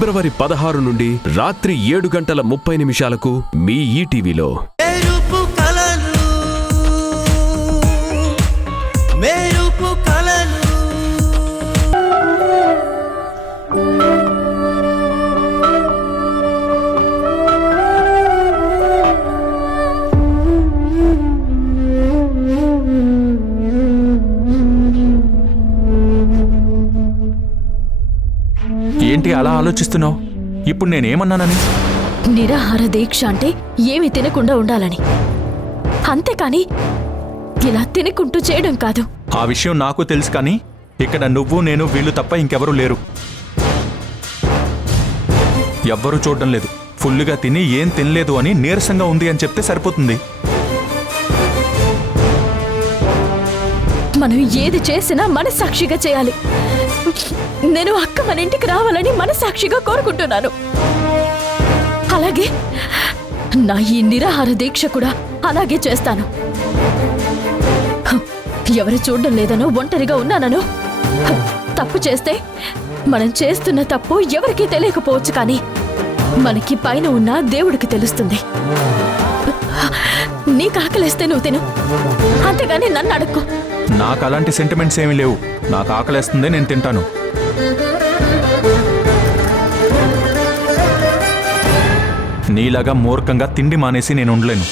ఫిబ్రవరి 16 నుండి రాత్రి 7:30 మీ ఈటీవీలో. ఏంటి అలా ఆలోచిస్తున్నావు? ఇప్పుడు నేనేమన్నానని? నిరాహార దీక్ష అంటే ఏమి తినకుండా ఉండాలని, అంతేకాని ఇలా తినకుంటూ చేయడం కాదు. ఆ విషయం నాకు తెలుసు, కానీ ఇక్కడ నువ్వు నేను వీళ్ళు తప్ప ఇంకెవరూ లేరు. ఎవ్వరూ చూడడం లేదు. ఫుల్లుగా తిని ఏం తినలేదు అని నీరసంగా ఉంది అని చెప్తే సరిపోతుంది. మనం ఏది చేసినా మనస్సాక్షిగా చేయాలి. నేను అక్క మన ఇంటికి రావాలని మనస్సాక్షిగా కోరుకుంటున్నాను. అలాగే నా ఈ నిరాహార దీక్ష కూడా అలాగే చేస్తాను. ఎవరు చూడడం లేదనో, ఒంటరిగా ఉన్నాననో తప్పు చేస్తే మనం చేస్తున్న తప్పు ఎవరికీ తెలియకపోవచ్చు, కానీ మనకి పైన ఉన్న దేవుడికి తెలుస్తుంది. నీకు ఆకలేస్తే నువ్వు తిను, అంతేగాని నన్ను అడక్కు. నాకు అలాంటి సెంటిమెంట్స్ ఏమీ లేవు. నాకు ఆకలేస్తుంది, నేను తింటాను. నీలాగా మూర్ఖంగా తిండి మానేసి నేను ఉండలేను.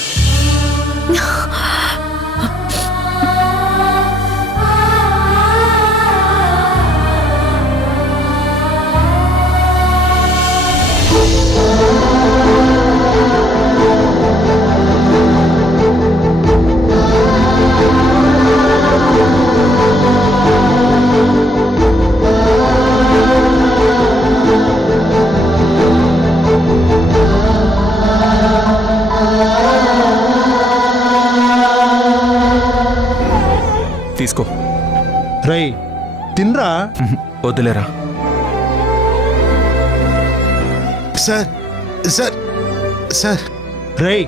తీసుకో. రై తిన్రా. వద్దులేరా. సార్ సార్ సార్ రై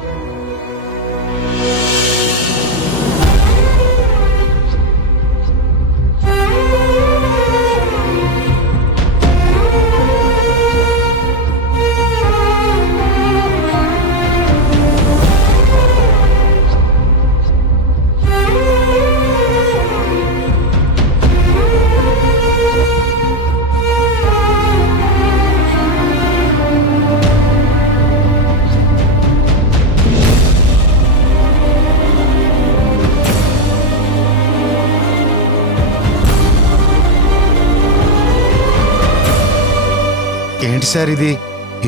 ఏంటి సార్ ఇది?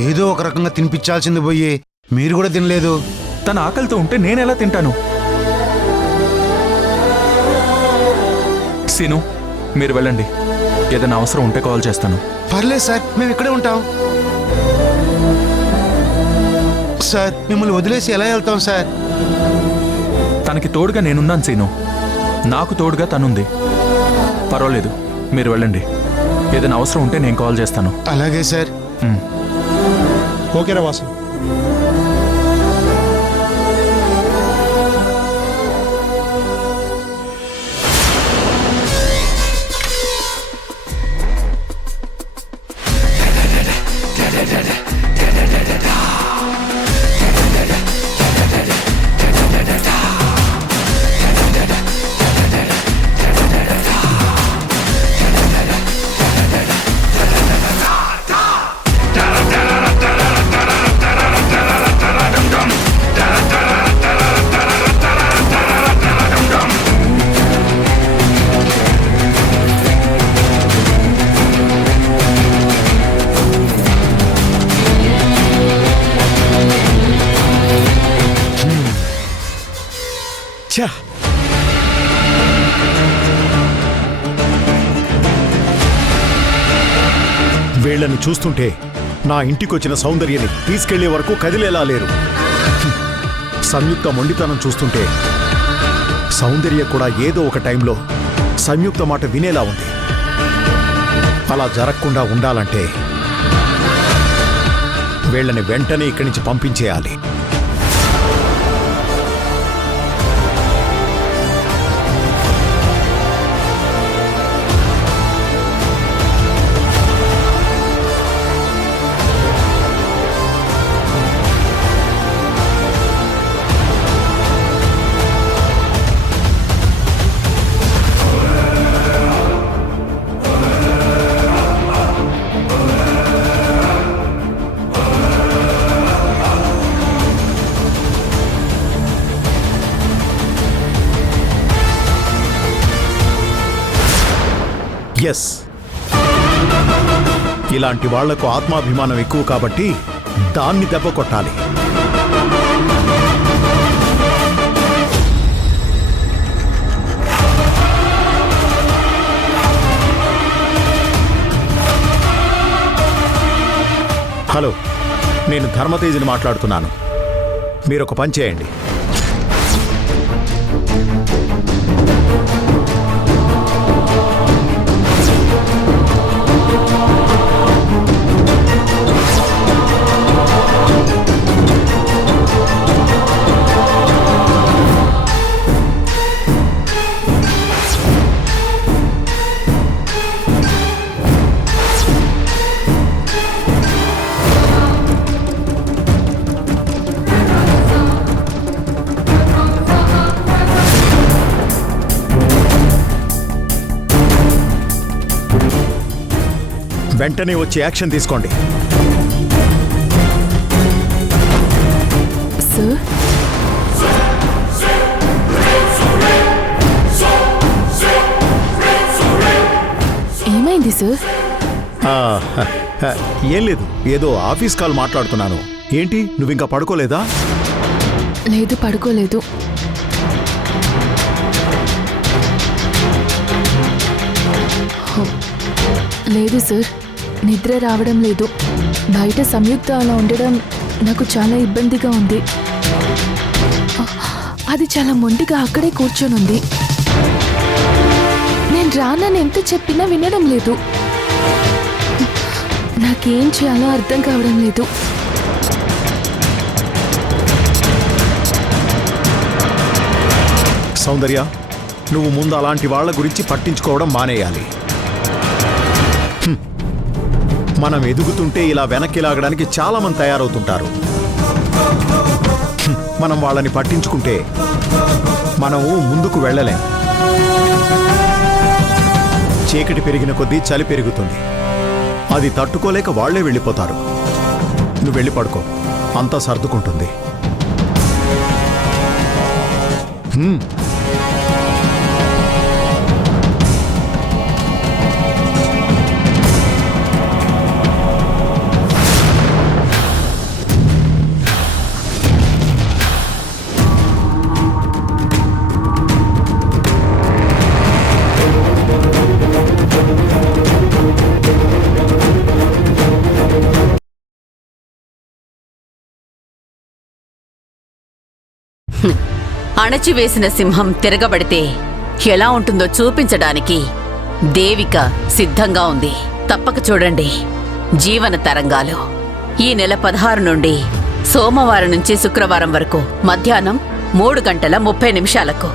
ఏదో ఒక రకంగా తినిపించాల్సింది పోయి మీరు కూడా తినలేదు. తన ఆకలితో ఉంటే నేనెలా తింటాను? సీను, మీరు వెళ్ళండి. ఏదైనా అవసరం ఉంటే కాల్ చేస్తాను. పర్లేదు సార్, మేము ఇక్కడే ఉంటాం. సార్ మిమ్మల్ని వదిలేసి ఎలా వెళ్తాం సార్? తనకి తోడుగా నేనున్నాను సీను. నాకు తోడుగా తనుంది. పర్వాలేదు, మీరు వెళ్ళండి. ఏదైనా అవసరం ఉంటే నేను కాల్ చేస్తాను. అలాగే సార్. ఓకేరా వాసు. వీళ్లను చూస్తుంటే నా ఇంటికొచ్చిన సౌందర్యని తీసుకెళ్లే వరకు కదిలేలా లేరు. సంయుక్త మొండితనం చూస్తుంటే సౌందర్య కూడా ఏదో ఒక టైంలో సంయుక్త మాట వినేలా ఉంది. అలా జరగకుండా ఉండాలంటే వీళ్ళని వెంటనే ఇక్కడి నుంచి పంపించేయాలి. ఎస్, ఇలాంటి వాళ్లకు ఆత్మాభిమానం ఎక్కువ కాబట్టి దాన్ని దెబ్బ కొట్టాలి. హలో, నేను ధర్మతేజ్ని మాట్లాడుతున్నాను. మీరొక పని చేయండి. వెంటనే వచ్చి యాక్షన్ తీసుకోండి. సార్, ఏమైంది సార్? ఏం లేదు, ఏదో ఆఫీస్ కాల్ మాట్లాడుతున్నాను. ఏంటి, నువ్వింకా పడుకోలేదా? లేదు, పడుకోలేదు. లేదు సార్, నిద్ర రావడం లేదు. బయట సంయుక్త అలా ఉండడం నాకు చాలా ఇబ్బందిగా ఉంది. అది చాలా మొండిగా అక్కడే కూర్చొనుంది. నేను రానని ఎంత చెప్పినా వినడం లేదు. నాకేం చేయాలో అర్థం కావడం లేదు. సౌందర్య, నువ్వు ముందు అలాంటి వాళ్ళ గురించి పట్టించుకోవడం మానేయాలి. మనం ఎదుగుతుంటే ఇలా వెనక్కి లాగడానికి చాలా మంది తయారవుతుంటారు. మనం వాళ్ళని పట్టించుకుంటే మనము ముందుకు వెళ్ళలేం. చీకటి పెరిగిన కొద్దీ చలి పెరుగుతుంది. అది తట్టుకోలేక వాళ్లే వెళ్ళిపోతారు. నువ్వు వెళ్ళి పడుకో, అంతా సర్దుకుంటుంది. అణచివేసిన సింహం తిరగబడితే ఎలా ఉంటుందో చూపించడానికి దేవిక సిద్ధంగా ఉంది. తప్పక చూడండి జీవన తరంగాలు. ఈ నెల 16 నుండి సోమవారం నుంచి శుక్రవారం వరకు మధ్యాహ్నం 3:30 నిమిషాలకు.